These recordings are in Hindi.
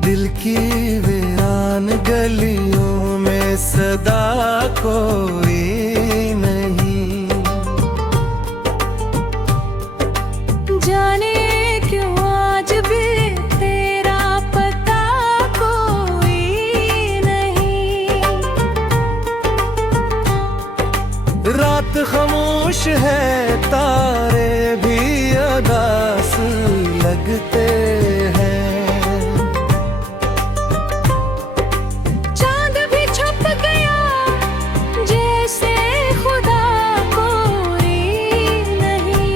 दिल की वीरान गलियों में सदा कोई नहीं। जाने क्यों आज भी तेरा पता कोई नहीं। रात खामोश है, तारे भी उदास लगते हैं। चांद भी छुप गया जैसे खुदा कोई नहीं।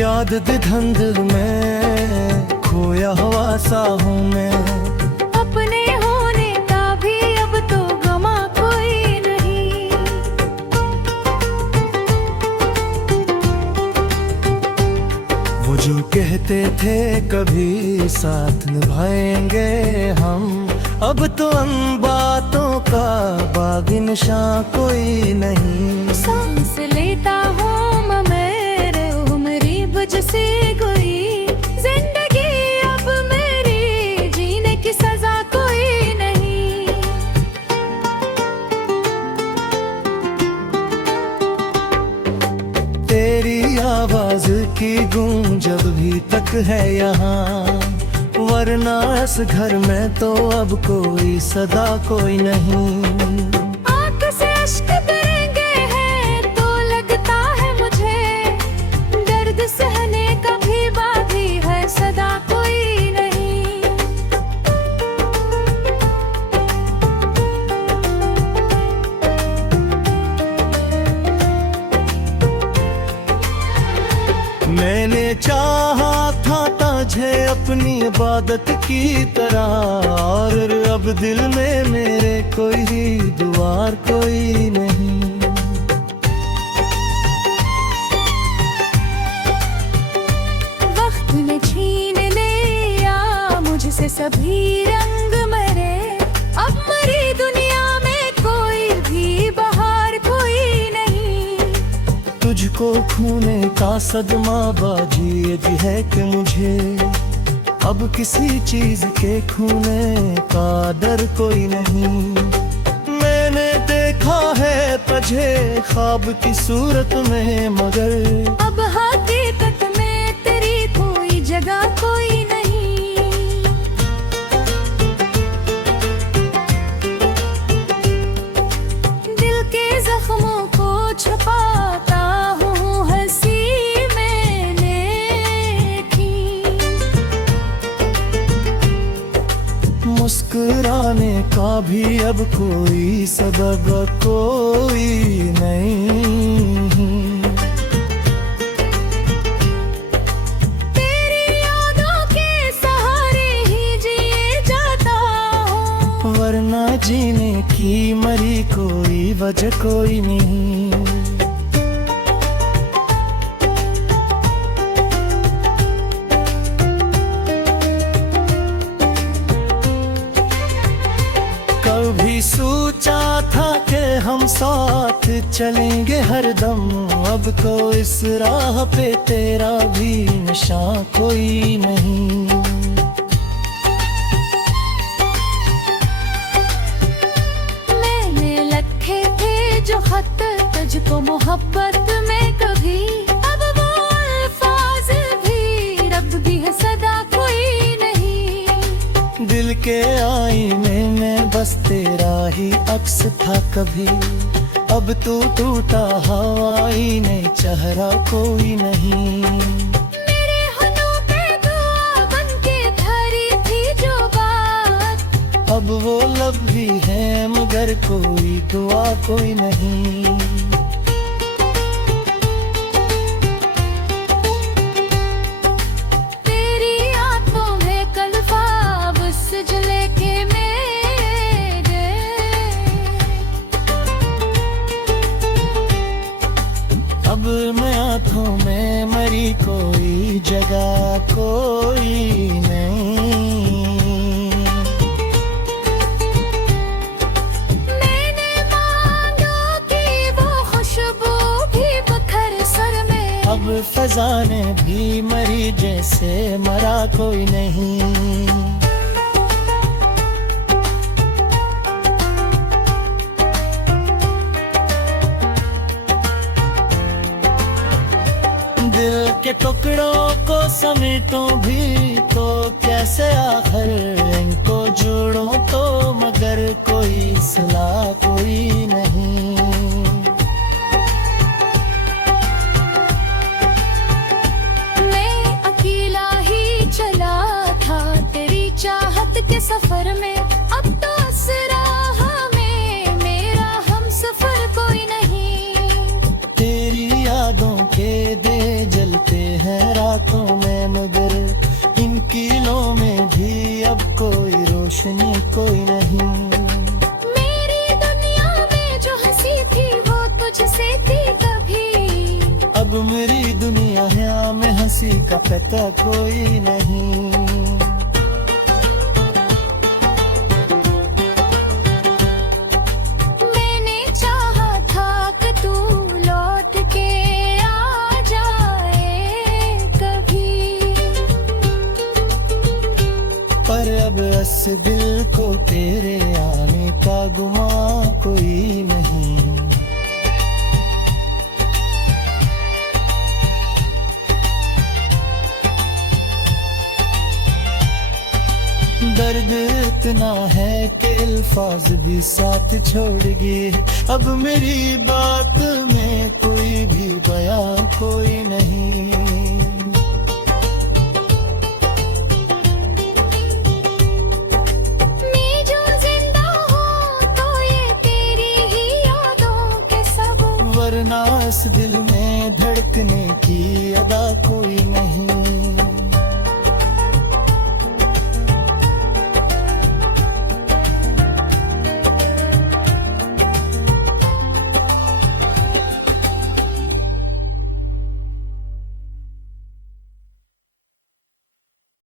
याद धुंध में खोया हुआ सा हूँ मैं। अपने होने का भी अब तो गमा कोई नहीं। वो जो कहते थे कभी साथ निभाएंगे हम, अब तो उन बातों का बागी निशां कोई नहीं। सांस लेता हूँ मैं मेरे उम्री बुझ सी गई। जिंदगी अब मेरी जीने की सजा कोई नहीं। तेरी आवाज की गूंज जब भी तक है यहाँ, वरना इस घर में तो अब कोई सदा कोई नहीं। आंख से अश्क गिरेंगे हैं तो लगता है मुझे, दर्द सहने का भी बाकी है सदा कोई नहीं। मैंने चाहा था तुझे अपनी इबादत की तरह, और अब दिल में मेरे कोई दुआर कोई नहीं। वक्त ने छीन लिया मुझसे सभी रंग मेरे। अब मरी दुनिया में कोई भी बहार कोई नहीं। तुझको खोने का सदमा बाजी है कि मुझे अब किसी चीज के खोने का डर कोई नहीं। मैंने देखा है तुझे ख्वाब की सूरत में, मगर अब हकीकत में तेरी कोई जगह कोई नहीं। दिल के जख्मों को छुपाता हूँ हंसी मैंने की। मुस्कुराने का भी अब कोई सबब कोई नहीं। तेरी यादों के सहारे ही जिए जाता हूँ, वरना जीने की मरी कोई वजह कोई नहीं। कभी सोचा था कि हम साथ चलेंगे हरदम, अब तो इस राह पे तेरा भी निशान कोई नहीं। मैंने लिखे थे जो खत तुझको मोहब्बत में कभी, अब वो अल्फाज भी रब भी है सदा कोई नहीं। दिल के आईने में बस तेरा ही अक्स था कभी, अब तो टूटा हवाई ने चेहरा कोई नहीं। मेरे होठों पे दुआ बनके धरी थी जो बात, अब वो लब भी है मगर कोई दुआ कोई नहीं। तेरी आंखों में कल ख्वाब सजले के मेरे, अब मैं आँखों में मरी कोई जगह कोई नहीं। मैंने मांगा कि वो खुशबू भी बखर सर में, अब खजाने भी मरी जैसे मरा कोई नहीं। दिल के टुकड़ों को समेटूं भी तो कैसे, आखिर इनको जोड़ूं तो मगर कोई सलाह कोई नहीं। मैं अकेला ही चला था तेरी चाहत के सफर में, अब तो इस राह में मेरा हमसफर कोई नहीं। तेरी यादों के दे जलते हैं रातों में, मगर इन कीलों में भी अब कोई रोशनी कोई नहीं। मेरी दुनिया में जो हंसी थी वो तुझसे थी कभी, अब मेरी दुनिया में हंसी का पता कोई नहीं। मैंने चाहा था कि तू लौट के आ जाए कभी, पर अब इस दिल को तेरे आने का गुमा कोई नहीं। दर्द इतना है कि अल्फाज भी साथ छोड़ गए, अब मेरी बात में कोई भी बयां कोई नहीं। मैं जो जिंदा हूँ तो ये तेरी ही यादों के सब, वरना इस दिल में धड़कने की अदा कोई नहीं।